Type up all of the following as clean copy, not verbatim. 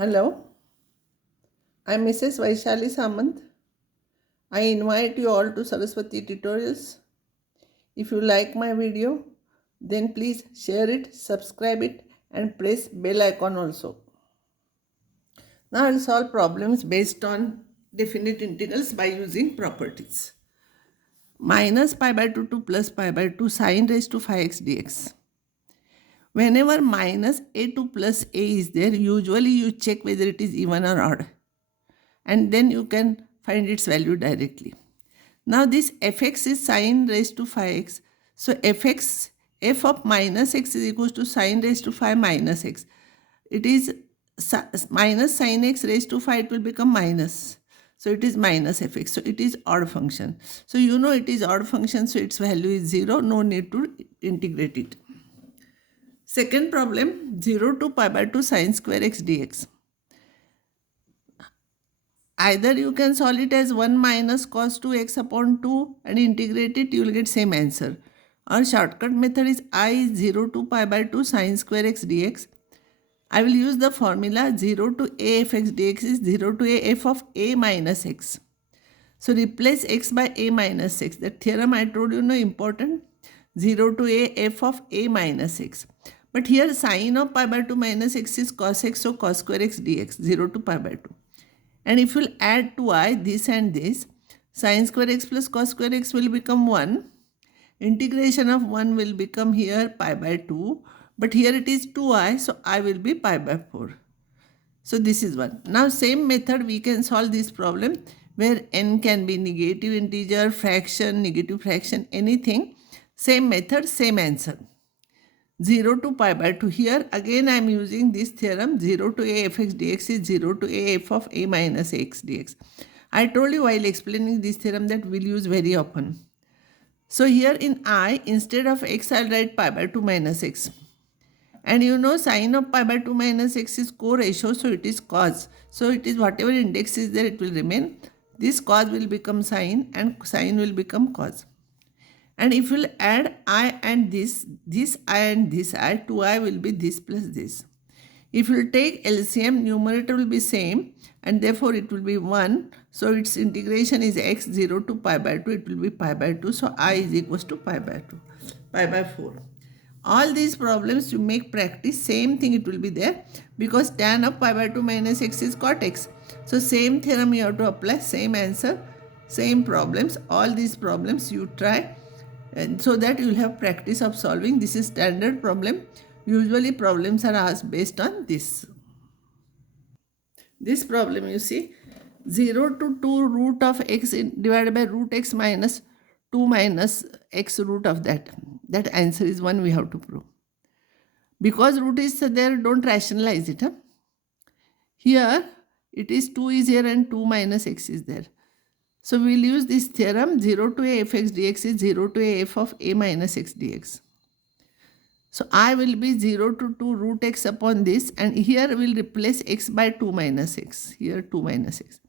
Hello, I'm Mrs. Vaishali Samant. I invite you all to Saraswati Tutorials. If you like my video, then please share it, subscribe it, and press bell icon also. Now I'll solve problems based on definite integrals by using properties. Minus pi by 2 to plus pi by 2 sine raised to 5x dx. Whenever minus a2 plus a is there, usually you check whether it is even or odd, and then you can find its value directly. Now this fx is sine raised to 5x. So f of minus x is equals to sine raised to 5 minus x. It is minus sine x raised to 5, it will become minus. So it is minus fx. So it is odd function. So you know it is odd function, so its value is 0. No need to integrate it. Second problem, 0 to pi by 2 sine square x dx. Either you can solve it as 1 minus cos 2x upon 2 and integrate it, you will get same answer. Our shortcut method is I is 0 to pi by 2 sine square x dx. I will use the formula 0 to a fx dx is 0 to a f of a minus x. So replace x by a minus x. That theorem I told you, no, important. 0 to a f of a minus x. But here sine of pi by 2 minus x is cos x, so cos square x dx, 0 to pi by 2. And if you will add to I this and this, sine square x plus cos square x will become 1. Integration of 1 will become here pi by 2. But here it is 2i, so I will be pi by 4. So this is 1. Now same method we can solve this problem where n can be negative integer, fraction, negative fraction, anything. Same method, same answer. 0 to pi by 2. Here again I am using this theorem, 0 to a fx dx is 0 to a f of a minus x dx. I told you while explaining this theorem that we'll use very often. So here in I, instead of x I'll write pi by 2 minus x. And you know sine of pi by 2 minus x is co-ratio, so it is cos. So it is whatever index is there, it will remain. This cos will become sine and sine will become cos. And if you will add I and this I and this I, 2i will be this plus this. If you will take LCM, numerator will be same and therefore it will be 1. So its integration is x 0 to pi by 2, it will be pi by 2. So I is equals to pi by 2, pi by 4. All these problems you make practice, same thing it will be there because tan of pi by 2 minus x is cot x. So same theorem you have to apply, same answer, same problems. All these problems you try. And so that you will have practice of solving. This is standard problem. Usually problems are asked based on this. This problem you see, 0 to 2 root of x divided by root x minus 2 minus x root of that. That answer is 1 we have to prove. Because root is there, don't rationalize it. Here it is 2 is here and 2 minus x is there. So we will use this theorem, 0 to a fx dx is 0 to a f of a minus x dx. So I will be 0 to 2 root x upon this, and here we will replace x by 2 minus x. Here 2 minus x.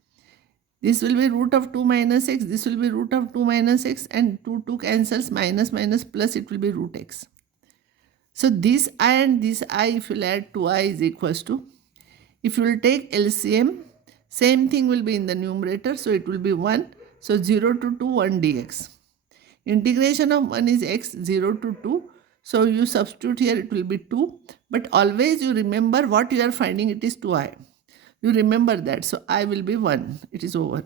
This will be root of 2 minus x, this will be root of 2 minus x, and 2 cancels, minus minus plus, it will be root x. So this I and this I, if you will add 2i is equals to, if you will take LCM, same thing will be in the numerator, so it will be 1. So 0 to 2, 1 dx. Integration of 1 is x, 0 to 2. So you substitute here, it will be 2. But always you remember what you are finding, it is 2i. You remember that. So I will be 1. It is over.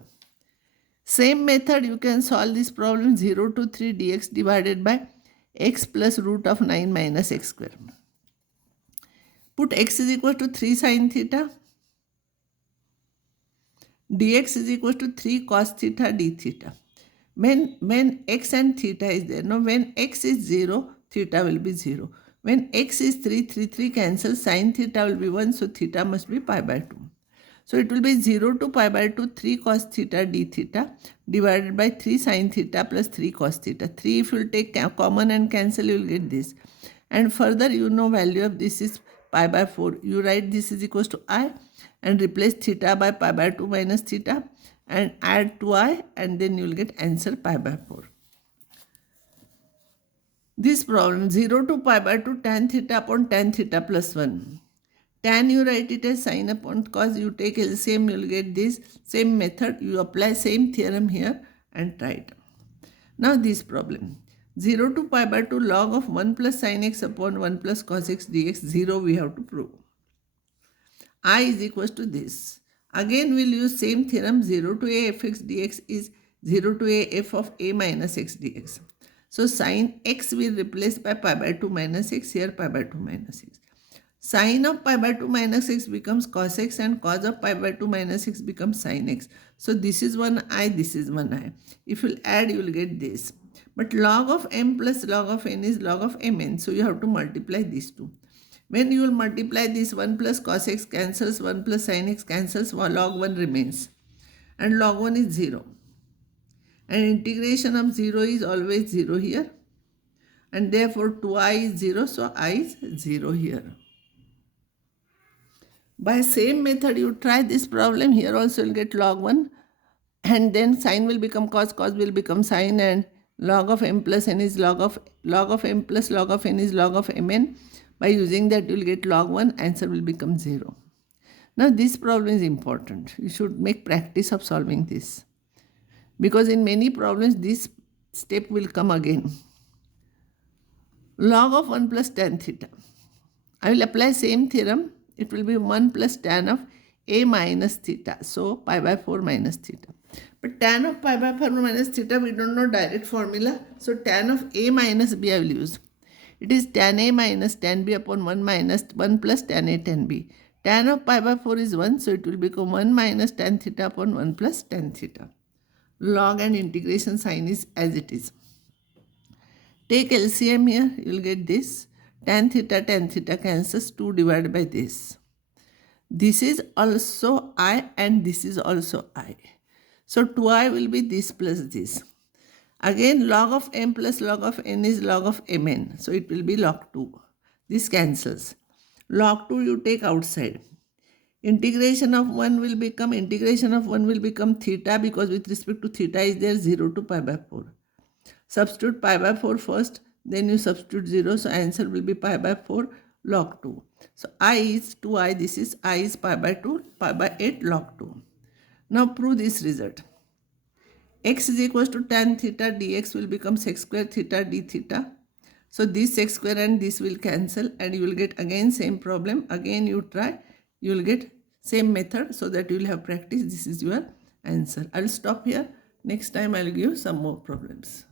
Same method you can solve this problem, 0 to 3 dx divided by x plus root of 9 minus x square. Put x is equal to 3 sin theta. Dx is equal to 3 cos theta d theta. When x and theta is there, now when x is 0, theta will be 0. When x is 3 cancels, sin theta will be 1, so theta must be pi by 2. So it will be 0 to pi by 2, 3 cos theta d theta divided by 3 sin theta plus 3 cos theta. 3 if you will take common and cancel, you will get this. And further you know value of this is pi by 4. You write this is equals to I and replace theta by pi by 2 minus theta and add 2i and then you will get answer pi by 4. This problem, 0 to pi by 2 tan theta upon tan theta plus 1. Tan you write it as sin upon cos. You take LCM, you will get this same method. You apply same theorem here and try it. Now this problem. 0 to pi by 2 log of 1 plus sin x upon 1 plus cos x dx, 0 we have to prove. I is equals to this. Again we'll use same theorem. 0 to a f x dx is 0 to a f of a minus x dx. So sin x will replace by pi by 2 minus x, here pi by 2 minus x. Sin of pi by 2 minus x becomes cos x and cos of pi by 2 minus x becomes sin x. So this is one I, this is one I. If you add, you will get this. But log of m plus log of n is log of mn. So you have to multiply these two. When you will multiply this, 1 plus cos x cancels, 1 plus sin x cancels, log 1 remains. And log 1 is 0. And integration of 0 is always 0 here. And therefore 2i is 0, so I is 0 here. By same method, you try this problem. Here also you'll get log 1. And then sin will become cos, cos will become sin, and log of m plus n is log of m plus log of n is log of mn. By using that, you will get log 1, answer will become 0. Now this problem is important. You should make practice of solving this. Because in many problems, this step will come again. Log of 1 plus tan theta. I will apply same theorem. It will be 1 plus tan of a minus theta. So pi by 4 minus theta. But tan of pi by 4 minus theta, we don't know direct formula. So tan of a minus b I will use. It is tan a minus tan b upon 1 minus 1 plus tan a tan b. Tan of pi by 4 is 1. So it will become 1 minus tan theta upon 1 plus tan theta. Log and integration sign is as it is. Take LCM here, you will get this. Tan theta cancels, 2 divided by this. This is also I and this is also I. So 2i will be this plus this. Again, log of m plus log of n is log of mn. So it will be log 2. This cancels. Log 2 you take outside. Integration of 1 will become theta, because with respect to theta is there 0 to pi by 4. Substitute pi by 4 first, then you substitute 0. So answer will be pi by 4 log 2. So I is 2i, this is I is pi by 2, pi by 8 log 2. Now prove this result. X is equals to tan theta dx will become sec square theta d theta. So this sec square and this will cancel, and you will get again same problem. Again you try, you will get same method, so that you will have practice. This is your answer. I will stop here. Next time I will give some more problems.